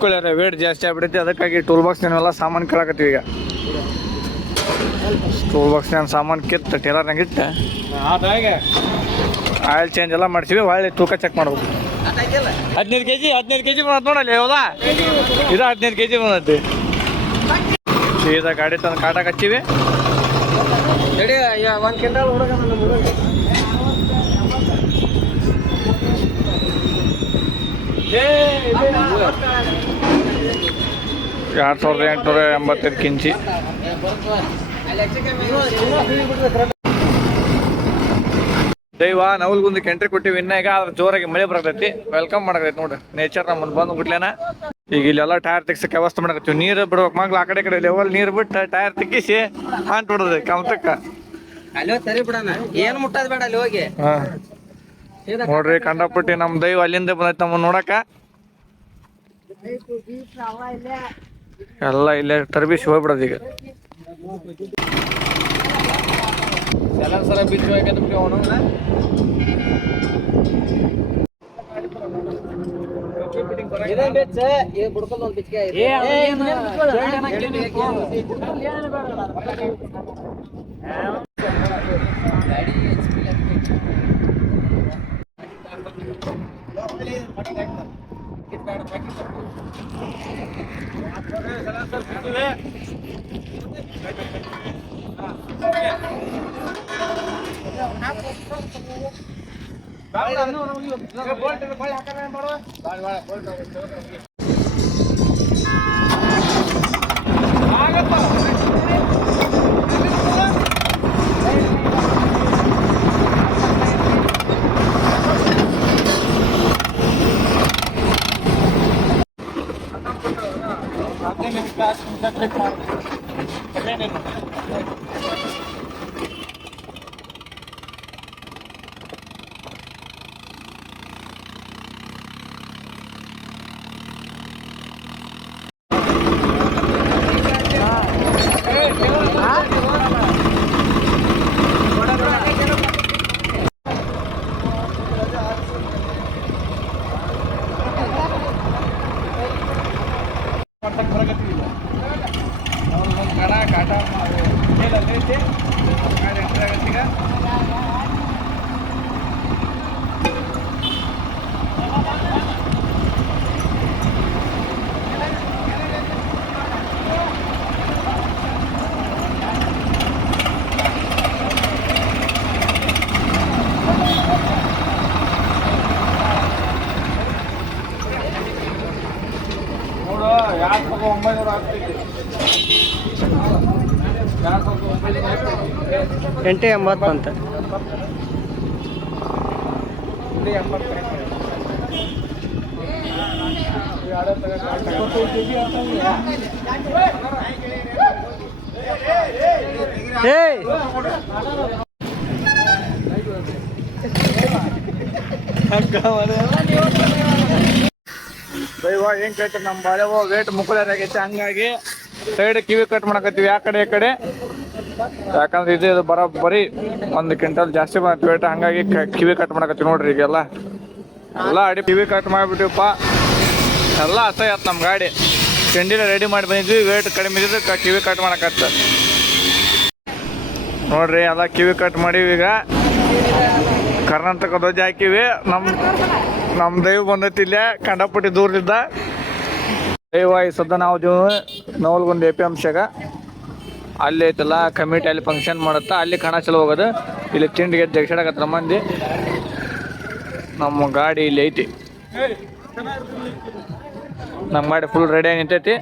ಮುಕ್ಕೊಳ್ಳಾರ wait ಜಾಸ್ತಿ ಆಗ್ಬಿಡೈತಿ, ಅದಕ್ಕಾಗಿ tool ಬಾಕ್ಸ್ನೆಲ್ಲ ಸಾಮಾನು ಕೇಳಕತ್ತೀವಿ. ಈಗ ಟೂಲ್ ಬಾಕ್ಸ್ನ ಸಾಮಾನು ಕಿತ್ತು ಟೇಲರ್ನಾಗ ಇಟ್ಟು ಆಯಿಲ್ ಚೇಂಜ್ ಎಲ್ಲ ಮಾಡ್ತೀವಿ. ಒಳ್ಳೆ ತೂಕ ಚೆಕ್ ಮಾಡ್ಬೇಕು. 15 kg ಬಂದತ್ ನೋಡಲ್ಲಿ. ಹೌದಾ, ಇದು 15 kg ಬಂದತಿ. ಸೀದಾ ಗಾಡಿ ತಂದು ಕಾಟಾಕ್ ಹಚ್ಚಿವಿ. 1 ಕ್ವಿಂಟಲ್ ಹುಡುಗ 2885 ಕಿಂಚಿ. ದೈವ ನವಲ್ಗುಂದಕ್ಕೆ ಎಂಟ್ರಿ ಕೊಟ್ಟಿವಿ. ಇನ್ನ ಈಗ ಅದ್ರ ಜೋರಾಗಿ ಮಳೆ ಬರ್ತೈತಿ. ವೆಲ್ಕಮ್ ಮಾಡಕೈತಿ ನೋಡ್ರಿ. ನೇಚರ್ ನಮ್ಮನ್ನು ಬಂದು ಬಿಡ್ಲೇನ. ಈಗ ಇಲ್ಲೆಲ್ಲ ಟೈರ್ ತೆಗ್ಸಕ್ಕೆ ವ್ಯವಸ್ಥೆ ಮಾಡಕತ್ತೀವಿ. ನೀರು ಬಿಡ್ಬೇಕು ಮಗ್ಲು ಆ ಕಡೆ ಲೆವೆಲ್ ನೀರು ಬಿಟ್ಟು ಟೈರ್ ತೆಗಿಸಿ ಹಾಂಟ್ ಬಿಡೋದು ಕಮತಕ್ಕ. ಅಲ್ಲಿ ಸರಿ ಬಿಡೋಣ, ಏನು ಮುಟ್ಟೋದು ಬೇಡ ಅಲ್ಲಿ ಹೋಗಿ. ನೋಡ್ರಿ ಕಂಡಪಟ್ಟಿ ನಮ್ಮ ದೈವ ಅಲ್ಲಿಂದ ಬಂದೈತಿ ನಮ್ಮನ್ನು ನೋಡಕ. ಎಲ್ಲ ಇಲ್ಲೇ ಟರ್ಬಿಸಿ ಹೋಗ್ಬಿಡೋದು ಈಗ. ಸಲ ಬಿಚ್ಚು ಹೋಗ್ಬಿಟ್ಟು ಅವನು ಎಂಟು 80 ಅಂತ. ದೈವ ಹೆಂಗ್ ಕೈತೆ ನಮ್ಮ ಬಾಳೆವ ವೇಟ್ ಮುಕ್ಕಳಾಗೈತೆ. ಹಂಗಾಗಿ ಸೈಡ್ ಕಿವಿ ಕಟ್ ಮಾಡಕತ್ತೀವಿ ಆ ಕಡೆ ಈ ಕಡೆ. ಯಾಕಂದ್ರೆ ಇದು ಬರೋಬ್ಬರಿ 1 ಕ್ವಿಂಟಲ್ ಜಾಸ್ತಿ ಬಂದ ವೇಟ್. ಹಂಗಾಗಿ ಕಿವಿ ಕಟ್ ಮಾಡಕತ್ತೀವಿ ನೋಡ್ರಿ. ಈಗೆಲ್ಲ ಅಡಿ ಕಿವಿ ಕಟ್ ಮಾಡಿಬಿಟ್ಟಿವಪ್ಪ. ಎಲ್ಲ ಅಸಹ್ಯ ಆಯ್ತು ನಮ್ಮ ಗಾಡಿ. ತಿಂಡಿನ ರೆಡಿ ಮಾಡಿ ಬಂದಿದ್ವಿ, ವೇಟ್ ಕಡಿಮೆ ಇದ್ದಿದ್ದು ಕಿವಿ ಕಟ್ ಮಾಡಕತ್ತ ನೋಡ್ರಿ. ಎಲ್ಲ ಕಿವಿ ಕಟ್ ಮಾಡೀವಿ. ಈಗ ಕರ್ನಾಟಕ ಧ್ವಜ ಹಾಕಿವಿ. ನಮ್ಮ ದೈವ ಬಂದೈತಿ ಇಲ್ಲೇ ಕಂಡಪಟ್ಟಿ ದೂರದಿಂದ. ದೈವ ಈ ಸದ್ದ ನಾವು ನವಲ್ಗುಂದ APMC ಅಲ್ಲಿ ಐತಲ್ಲ ಕಮಿಟಿ, ಅಲ್ಲಿ ಫಂಕ್ಷನ್ ಮಾಡುತ್ತಾ ಅಲ್ಲಿ ಕಣ ಚಲೋ ಹೋಗೋದು. ಇಲ್ಲಿ ತಿಂಡಿಗೆ ಜಗ್ಸಾಡಕತ್ರ ಮಂದಿ. ನಮ್ಮ ಗಾಡಿ ಇಲ್ಲಿ ಐತಿ. ನಮ್ಮ ಗಾಡಿ ಫುಲ್ ರೆಡಿ ನಿಂತೈತಿ.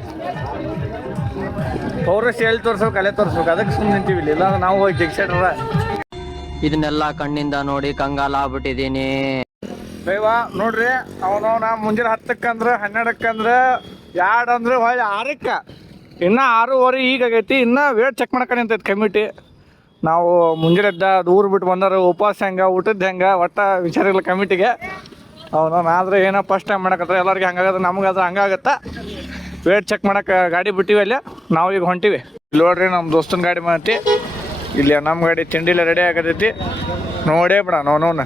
ಪೌರಸ್ ಎಲ್ಲಿ ತೋರ್ಸ್ಬೇಕು ಅಲ್ಲೇ ತೋರಿಸ್ಬೇಕು. ಅದಕ್ಕೆ ಸುಮ್ಮನೆ ನಿಂತೀವಿ ಇಲ್ಲಿ. ಇಲ್ಲ ನಾವು ಹೋಗಿ ಜಗ್ಸಾಡ್ರ. ಇದನ್ನೆಲ್ಲ ಕಣ್ಣಿಂದ ನೋಡಿ ಕಂಗಾಲ ಆಗ್ಬಿಟ್ಟಿದೀನಿ. ದೈವ ನೋಡ್ರಿ, ನಾ ಮುಂಜಾನೆ 10 12 2 ಹೊಳ್ಳಿ 6 ಇನ್ನು 6:15 ಈಗ ಆಗೈತಿ. ಇನ್ನು ವೇಟ್ ಚೆಕ್ ಮಾಡಕ್ಕೆ ನಿಂತೈತಿ ಕಮಿಟಿ. ನಾವು ಮುಂಜಾನೆ ಅದು ಊರು ಬಿಟ್ಟು ಬಂದರು. ಉಪವಾಸ ಹೆಂಗೆ, ಊಟದ್ದು ಹೆಂಗೆ, ಒಟ್ಟು ವಿಚಾರ ಇಲ್ಲ ಕಮಿಟಿಗೆ. ಆದ್ರೆ ಏನೋ ಫಸ್ಟ್ ಟೈಮ್ ಮಾಡಕತ್ರ ಎಲ್ಲರಿಗೆ ಹಂಗಾಗತ್ತೆ, ನಮಗಾದ್ರೆ ಹಂಗಾಗತ್ತೆ. ವೇಟ್ ಚೆಕ್ ಮಾಡಕ್ಕೆ ಗಾಡಿ ಬಿಟ್ಟಿವಿ ಅಲ್ಲಿ. ನಾವು ಈಗ ಹೊಂಟಿವಿ. ನೋಡ್ರಿ ನಮ್ಮ ದೋಸ್ತನ ಗಾಡಿ ಮಾಡತಿ ಇಲ್ಲಿ. ನಮ್ಮ ಗಾಡಿ ತಿಂಡಿಲ್ಲ ರೆಡಿ ಆಗತೈತಿ. ನೋಡೇ ಬಿಡ ನೋನ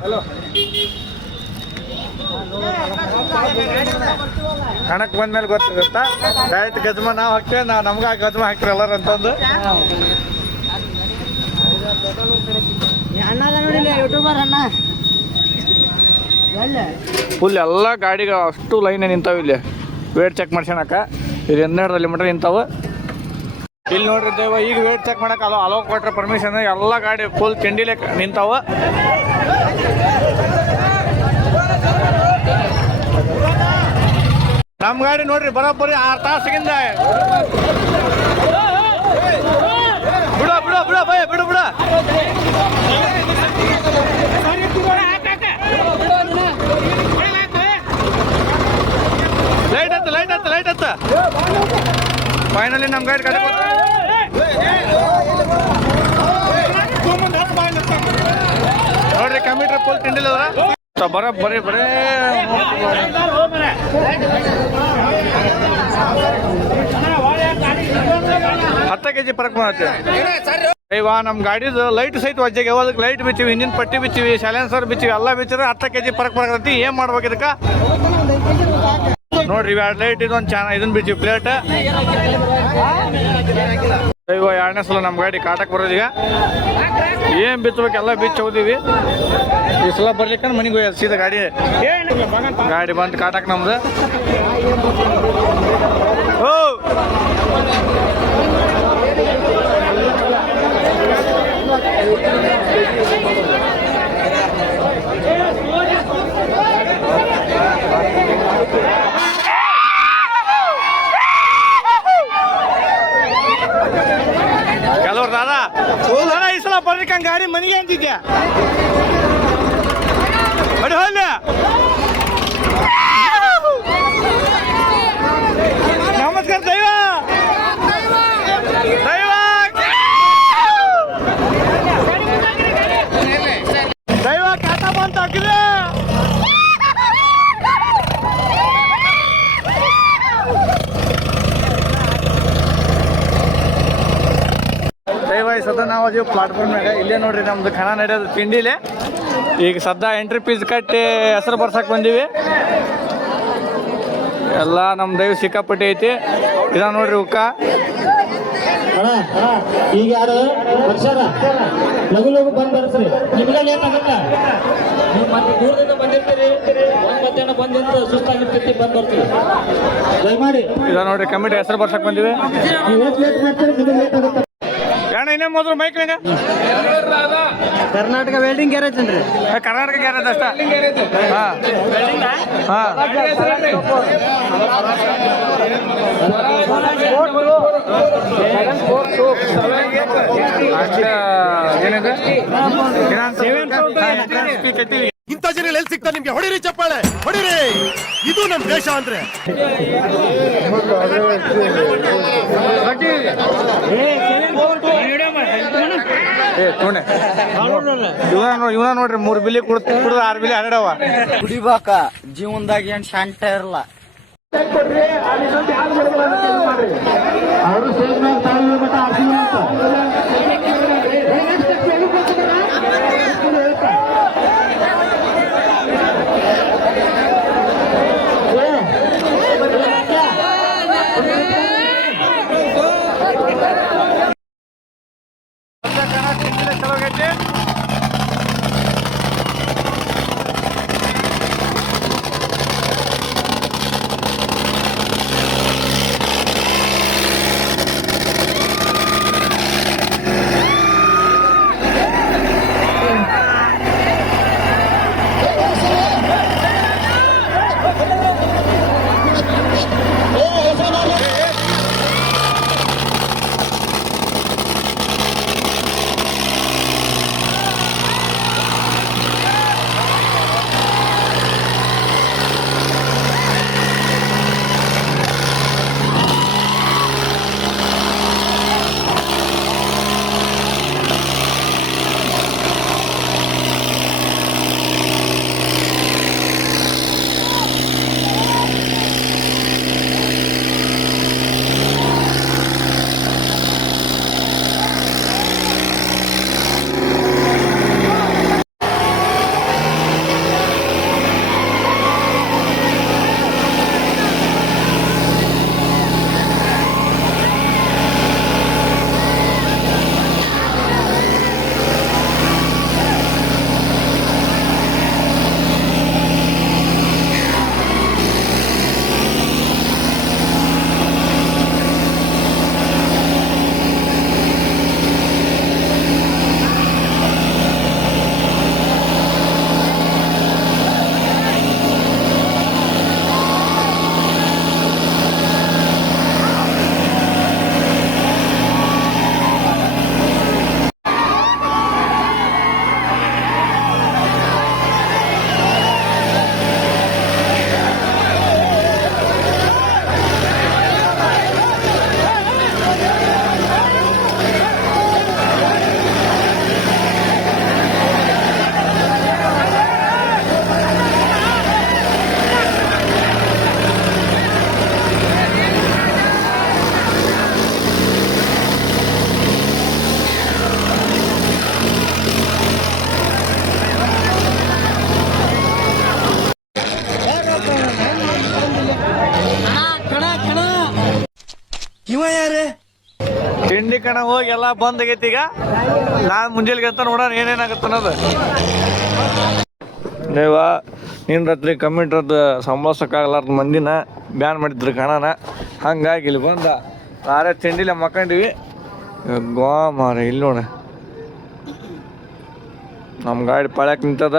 ಕಣಕ್ ಬಂದ್ಮೇಲೆ ಗೊತ್ತಾಗುತ್ತಾ ಡೈರೆಕ್ಟ್ ಗಜ್ಮ ನಾವು ಹಾಕ್ತೇವೆ ನಮ್ಗೆ ಆ ಗಜ್ಮ ಹಾಕ್ತಾರೆ ಎಲ್ಲರೂ ಅಂತಂದು ಫುಲ್ ಎಲ್ಲ ಗಾಡಿಗೆ ಅಷ್ಟು ಲೈನ್ ನಿಂತಾವ ಇಲ್ಲಿ ವೇಟ್ ಚೆಕ್ ಮಾಡ್ಸೋಣಕ ಇಲ್ಲಿ 12 ಮೀಟರ್ ನಿಂತಾವ ಇಲ್ಲಿ ನೋಡಿರ್ತೇವೆ ಈಗ ವೇಟ್ ಚೆಕ್ ಮಾಡಕ್ಕೆ ಅಲೋ ಕೊಟ್ರೆ ಪರ್ಮಿಷನ್ ಎಲ್ಲ ಗಾಡಿ ಫುಲ್ ತಿಂಡಿಲೆ ನಿಂತಾವ ನಮ್ಮ ಗಾಡಿ ನೋಡ್ರಿ ಬರೋಬ್ಬರಿ 6 ತಾಸಿಗಿಂದ ಬಿಡು ಬಿಡು ಬಿಡು ಭಯ ಬಿಡು ಬಿಡು ಲೈಟ್ ಹತ್ತ ಫೈನಲಿ ನಮ್ಮ ಗಾಡಿ ನೋಡ್ರಿ ಕಮ್ಯೂಟರ್ ಫುಲ್ ತಿಂಡಿಲ್ಲ ಬರೀ 10 kg ಫರಕ್ ಬರುತ್ತೆ ಇವಾ ನಮ್ಮ ಗಾಡಿದು ಲೈಟ್ ಸಹಿತ ವಜ್ಜಾಗಿ ಯಾವಾಗ ಲೈಟ್ ಬಿಚ್ಚಿವಿ ಹಿಂದಿನ ಪಟ್ಟಿ ಬಿಚ್ಚಿವಿ ಸೈಲೆನ್ಸರ್ ಬಿಚ್ಚಿವಿ ಎಲ್ಲ ಬಿಚ್ಚಿದ್ರೆ 10 kg ಫರಕ್ ಬರಕತ್ತಿ ಏನ್ ಮಾಡ್ಬೇಕು ಇದಕ್ಕೆ ನೋಡ್ರಿ 2 ಲೈಟ್ ಇದೊಂದು ಚೆನ್ನಾಗಿ ಇದನ್ನ ಬಿಚ್ಚಿವಿ ಪ್ಲೇಟ್ ಇವ 2ನೇ ಸಲ ನಮ್ಮ ಗಾಡಿ ಕಾಟಕ್ಕೆ ಬರೋದೀಗ ಏನ್ ಬಿಚ್ಚಬೇಕು ಎಲ್ಲ ಬಿಚ್ಚ ಹೋದಿವಿ ಈ ಸಲ ಬರ್ಲಿಕ್ಕ ಮನೆಗೆ ಹೋಯ್ತು ಸೀದಾ ಗಾಡಿ ಬಂತು ಕಾಟಕ್ಕೆ ನಮ್ದು ಓ ಕೆಲವ್ರು ದಾದಾ ಈ ಸಲ ಬರ್ಲಿಕ್ಕ ಗಾಡಿ ಮನೆಗೆ ಅಂತಿದ್ಯಾ ಬಡಿ ಹೋಗ್ಲ ನಮಸ್ಕಾರ ದೈವ ದೈವ ಕಾಟ ಬಂತ ಹಾಕಿದ್ರೆ ದೈವ ಸದಾ ನಾವು ಅದೀವಿ ಪ್ಲಾಟ್ಫಾರ್ಮ್ನಾಗ ಇಲ್ಲೇ ನೋಡ್ರಿ ನಮ್ದು ಖಾನ ನಡೆಯೋದು ತಿಂಡಿಲೆ ಈಗ ಸದ್ದ ಎಂಟ್ರಿ ಫೀಸ್ ಕಟ್ಟಿ ಹೆಸರು ಬರ್ಸಕ್ಕೆ ಬಂದೀವಿ ಎಲ್ಲ ನಮ್ಮ ದೈವ ಸಿಕ್ಕಾಪಟ್ಟಿ ಐತಿ ಇದ ನೋಡ್ರಿ ಉಕ್ಕ ಈಗ ಯಾರು ವರ್ಷದ ಲಗು ಬಂದ್ ಬರ್ಸ್ರಿ ನಿಮ್ಗೆ ಲೇಟ್ ಆಗತ್ತ ನೀವು ಮತ್ತೆ ದೂರದಿಂದ ಬಂದಿರ್ತೀರಿ ಮಧ್ಯಾಹ್ನ ಬಂದಿಂದ ಸುಸ್ತಾಗಿರ್ತೈತಿ ಬಂದ್ ಬರ್ತೀರಿ ದಯಮಾಡಿ ಇದ ನೋಡ್ರಿ ಕಮಿಟಿ ಹೆಸರು ಬರ್ಸಕ್ಕೆ ಬಂದೀವಿ ನೀವು ಲೇಟ್ ಮಾಡ್ತೀರಿ ನಿಮ್ಗೆ ಲೇಟ್ ಆಗುತ್ತೆ ಇನ್ನೇ ಮೊದಲು ಮೈಕ್ನಾಗ ಕರ್ನಾಟಕ ವೆಲ್ಡಿಂಗ್ ಗ್ಯಾರೇಜ್ ಅನ್ರಿ ಕರ್ನಾಟಕ ಗ್ಯಾರೇಜ್ ಅಷ್ಟ ಏನಿದೆ ಇಂಥ ಜನ ಎಲ್ಲಿ ಸಿಗ್ತಾರೆ ನಿಮ್ಗೆ ಹೊಡಿರಿ ಚಪ್ಪಾಳೆ ಹೊಡಿರಿ ಇದು ನಮ್ ದೇಶ ಅಂದ್ರೆ ಇವನ ನೋಡ್ರಿ 3 ಬಿಲಿ ಕುಡ್ದು 6 ಬಿಲಿ ಹರಡವ ಕುಡಿಬೇಕ ಜೀವನದಾಗ ಏನ್ ಶಾಂತ ಇರಲ್ಲ ಅವರು ಸ್ಟೇಜ್ ಮೇಲೆ ತಾಳಿ ಮಟ್ಟ ಆಡ್ತೀನಿ ಅಂತ ತಿಂಡಿ ಕಣ ಹೋಗಿ ಎಲ್ಲ ಬಂದ್ ಆಗೈತಿ. ಈಗ ನಾನು ಮುಂಜಾನೆಗೆ ಅಂತ ನೋಡೋಣ ಏನೇನಾಗುತ್ತೆ ಅನ್ನೋದು. ನೀವ ನಿನ್ನ ರಾತ್ರಿ ಕಮ್ಮಿಟ್ರದ್ದು ಸಂಭಾಳ್ಸೋಕ್ಕಾಗಲಾರ್ದ ಮಂದಿನ ಬ್ಯಾನ್ ಮಾಡಿದ್ರು ಕಣನ. ಹಂಗಾಗಿ ಇಲ್ಲಿ ಬಂದ ನಾರೇ ತಿಂಡಿಲ್ಲ ಮಕ್ಕಂಡಿವಿ. ಗೋ ಮಾರ ಇಲ್ಲಿ ನೋಡ ನಮ್ಮ ಗಾಡಿ ಪಾಳ್ಯಕ್ಕೆ ನಿಂತದ.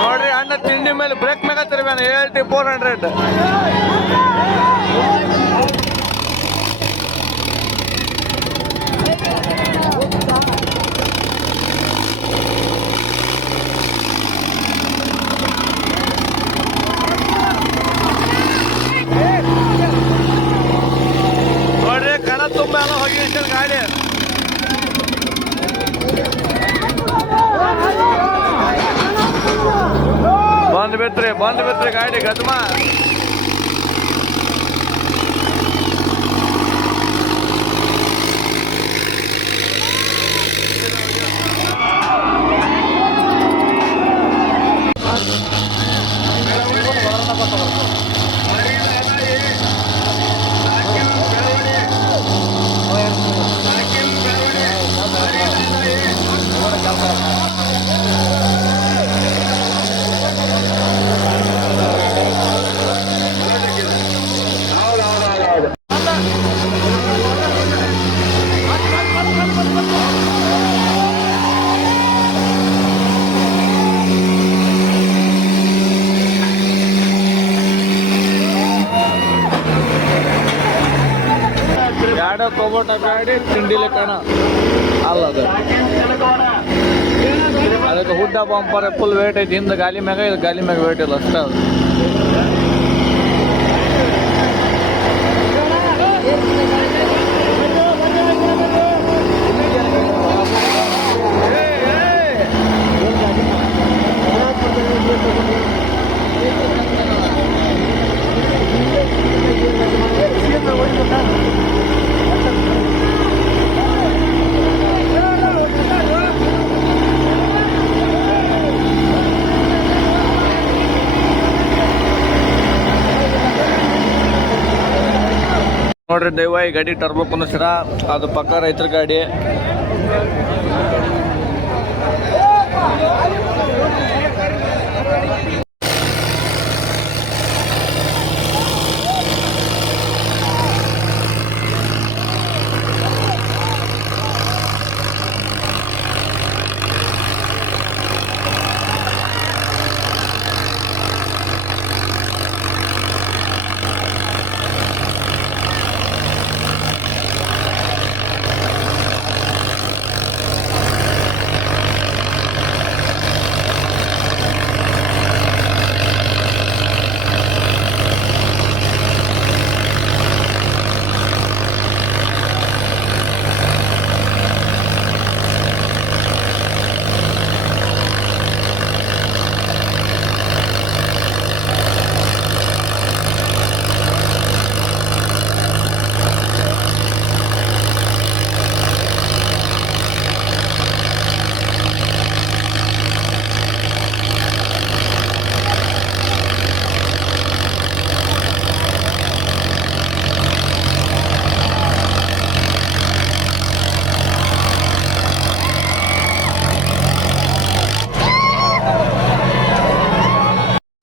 ನೋಡ್ರಿ ಅಣ್ಣ ತಿಂಡಿ ಮೇಲೆ ಬ್ರೇಕ್ ಮ್ಯಾಗ ತಿರ್ಬೇನ ALT 400. ನೋಡ್ರಿ ಕಣ ತುಂಬ ಎಲ್ಲ ಹೋಗಿ ಗಾಡಿ. ಬಂದ್ ಬಿತ್ರಿ ಗಾಡಿ ಗದ್ಮ. ಕೋಬೋಟ ಗಾಡಿ ತಿಂಡಿಲೆ ಕಣ ಅಲ್ಲದ. ಅದಕ್ಕೆ ಹುಡ್ಡ ಬಂಪರ್ ಫುಲ್ ವೇಟ್ ಐತಿ. ಹಿಂದೆ ಗಾಲಿ ಮ್ಯಾಗ ಇದು ಗಾಲಿ ಮ್ಯಾಗ ವೇಟ್ ಇಲ್ಲ ಅಷ್ಟೇ. ಅದು ನೋಡ್ರಿ ದೈವ ಈ ಗಾಡಿ ಟರ್ಬೋ ಕುಂದಿಸ್ರ. ಅದು ಪಕ್ಕ ರೈತರ ಗಾಡಿ.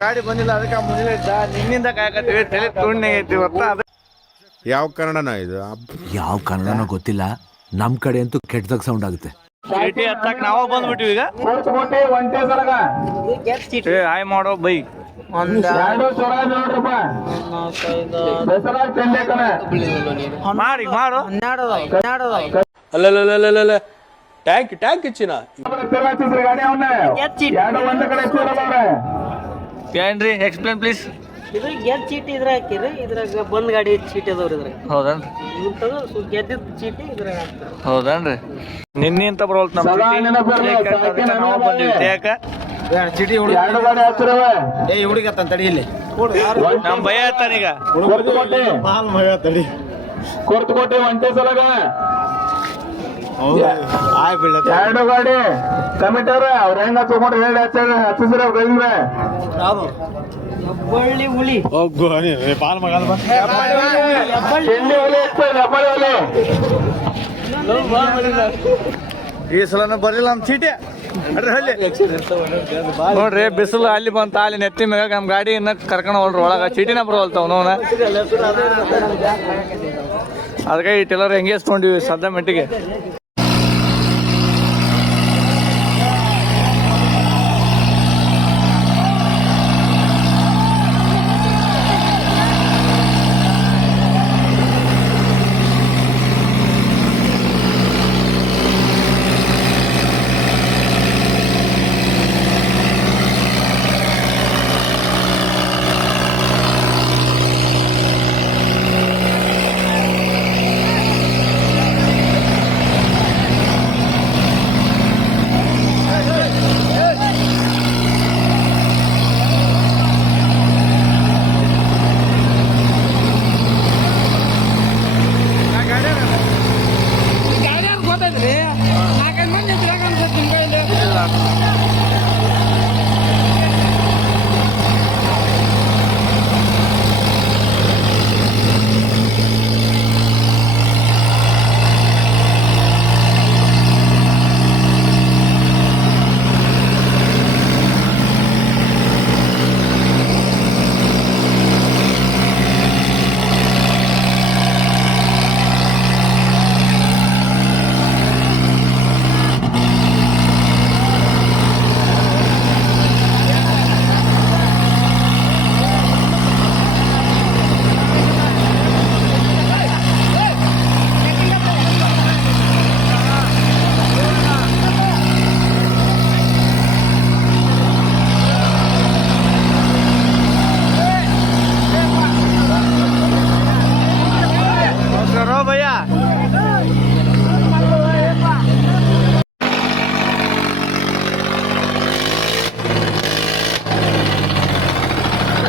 ಗಾಡಿ ಬಂದಿಲ್ಲ, ಅದಕ್ಕೆ ಮುಂಜಾನೆ ಇದ್ದ. ನಿನ್ನಿಂದ ಕಾಯಕತ್ತೀವಿ, ತಲೆ ತುಣ್ಣೈತಿ ಇವತ್ತ. ಅದು ಯಾವ ಕನ್ನಡನ ಇದು? ಯಾವ ಕನ್ನಡನೋ ಗೊತ್ತಿಲ್ಲ, ನಮ್ ಕಡೆ ಅಂತೂ ಕೆಟ್ಟದಾಗ ಸೌಂಡ್ ಆಗುತ್ತೆ. ಚೀಟಿ ಹತ್ತಕ್ ನಾವ ಬಂದ್ಬಿಟ್ಟಿವಿ ಈಗ. ಏ ಹಾಯ್ ಮಾಡೋ ಬೈ. ಮಾಡಿ ಮಾಡು. ಅಲ್ಲ ಟ್ಯಾಂಕ್ ಇಚ್ಚಿನ ಏನ್ರಿ ಎಕ್ಸ್ಪ್ಲೇನ್ ಪ್ಲೀಸ್. ಇದು ಗೆದ್ದ ಚೀಟಿ ಇದ್ರಾಗ ಹಾಕಿರಿ, ಇದ್ರಾಗ ಬಂದ್ ಗಾಡಿ ಚೀಟಿ ಅದಾವ್ರಿ ಇದ್ರಾಗ. ಹೌದನ್ರಿ ಇವ್ನ್ ತಗೋ ಗೆದ್ದಿದ್ದ ಚೀಟಿ ಇದ್ರಾಗ ಹಾಕ್ತಾರೆ. ಹೌದನ್ರಿ ನಿನ್ನೆ ಅಂತ ಬರೋಲ್ತ ನಮ್ಮ ನಾವು ಬಂದಿವಿ ತೇಕ ಚೀಟಿ ಎರಡು ಗಾಡಿ ಹಚ್ಚಿರವ ನಮ್ಮ ಭಯ ಆಯ್ತಾನೀಗ ಕೊರ್ತಕೋಟೆ ಒಂಟೆ ಸಲಗ ಎರಡು ಗಾಡಿ ಕಮಿಟರ್ ಅವ್ರ ಹೆಂಗ ಹಚ್ಕೊಂಡ್ರೆ ಹೇಳಿ ಹಚ್ಚಿಸ್ರ ರವೀಂದ್ರ ಹೆಬ್ಬಳ್ಳಿ ಹುಲಿ ಚೆಂಡಿ ಒಲೆ ಇರ್ತದೆ ಹೆಬ್ಬಳ್ಳಿ ಒಲೆ ಈ ಸಲನ ಬರಲಿಲ್ಲ ನಮ್ಮ ಚೀಟಿ ನೋಡ್ರಿ ಬಿಸಿಲು ಅಲ್ಲಿ ಬಂತ ಅಲ್ಲಿ ನೆತ್ತಿ ಮ್ಯಾಗ ನಮ್ಮ ಗಾಡಿ ಇನ್ನ ಕರ್ಕೊಂಡು ಹೋಲ್ರಿ ಒಳಗ ಚೀಟಿನ ಬರೋಲ್ತಾವ ನೋನ ಅದಕ್ಕೆ ಈ ಟೆಲರ್ ಎಂಗೇಜ್ ತೊಗೊಂಡಿವಿ ಸದ್ಯ ಮೆಟ್ಟಿಗೆ.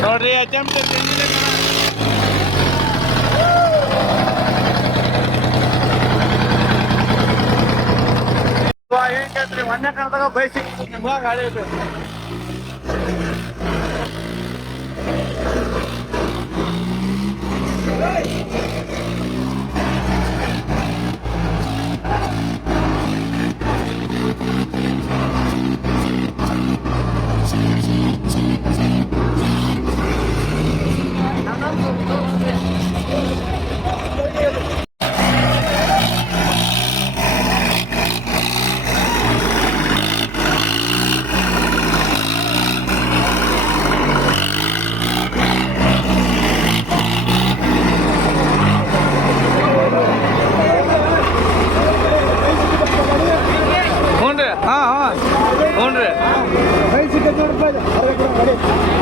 ನೋಡ್ರಿ ಅಟೆಂಪ್ಟ್ ಏನ್ ಕೇಳ್ತೀರಿ ಒಂದೇ ಕಾಲದಾಗ ಬಯಸಿ ನಿಮ್ಗ ಗಾಡಿ ಐತೆ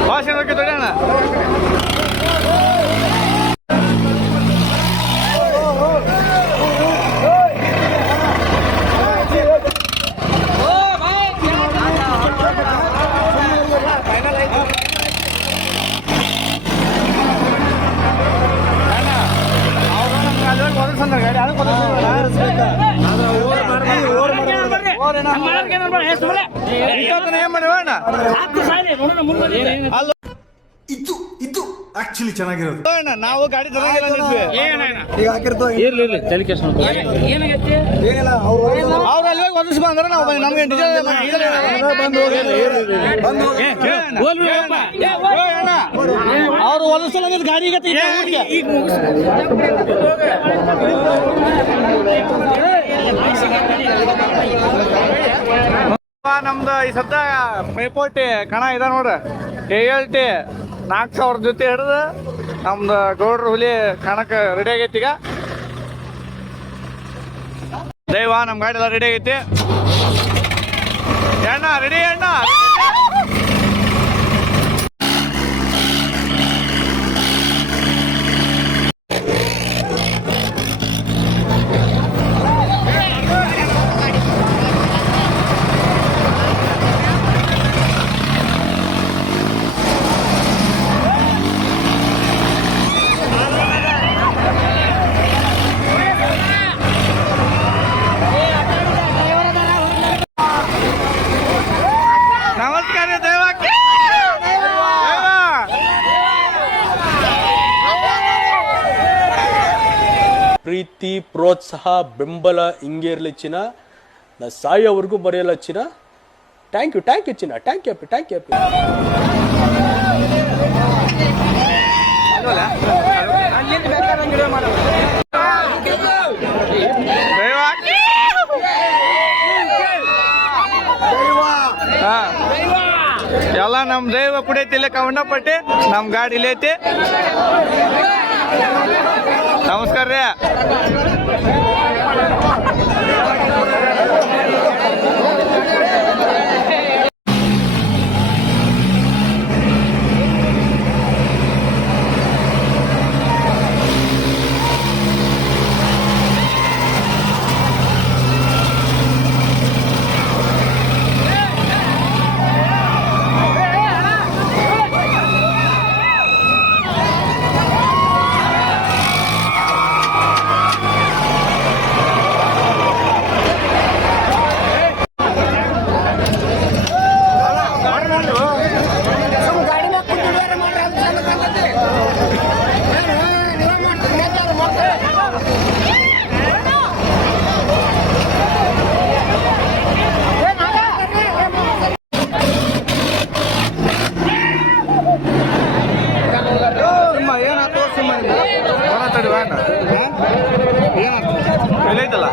ಭಾಷೆ ಬಗ್ಗೆ ತೊಡೆಯೋಣ ಇದು ಆಕ್ಚುಲಿ ಚೆನ್ನಾಗಿರೋದು. ನಾವು ಗಾಡಿ ಅವ್ರು ಅಲ್ಲಿ ಒದಿಸ್ಬ ಅಂದ್ರೆ ನಾವು ನಮ್ಗೆ ಅವ್ರು ಒದಿಸಲ್ಲ ಗಾಡಿ ನಮ್ದು ಈ ಸದ್ದ ಪೈಪೋಟಿ ಕಣ ಇದ ನೋಡ್ರಿ KLT 4,000 ಜೊತೆ ಹಿಡಿದು ನಮ್ದು ಗೌಡ್ರ ಹುಲಿ ಕಣಕ್ಕೆ ರೆಡಿ ಆಗೈತಿ. ಈಗ ದೈವ ನಮ್ಮ ಗಾಡಿ ಎಲ್ಲ ರೆಡಿ ಆಗೈತಿ. ಅಣ್ಣ ರೆಡಿ ಅಣ್ಣ ಪ್ರೀತಿ ಪ್ರೋತ್ಸಾಹ ಬೆಂಬಲ ಹಿಂಗೆ ಇರಲಿ ಚಿನ್ನ. ನಾ ಸಾಯೋವರೆಗೂ ಬರೆಯಲ್ಲ ಚಿನ್ನ. ಥ್ಯಾಂಕ್ ಯು ಚಿನ್ನ. Thank you happy. ಎಲ್ಲ ನಮ್ ದೈವ ಕುಡಿಯತಿ ಇಲ್ಲ ಕವಣ್ಣಪಟ್ಟಿ ನಮ್ ಗಾಡಿ ಇಲ್ಲೈತಿ. ನಮಸ್ಕಾರ ರೀ. ಏನಾಯ್ತು? ಎಲ್ಲೈತಲ್ಲ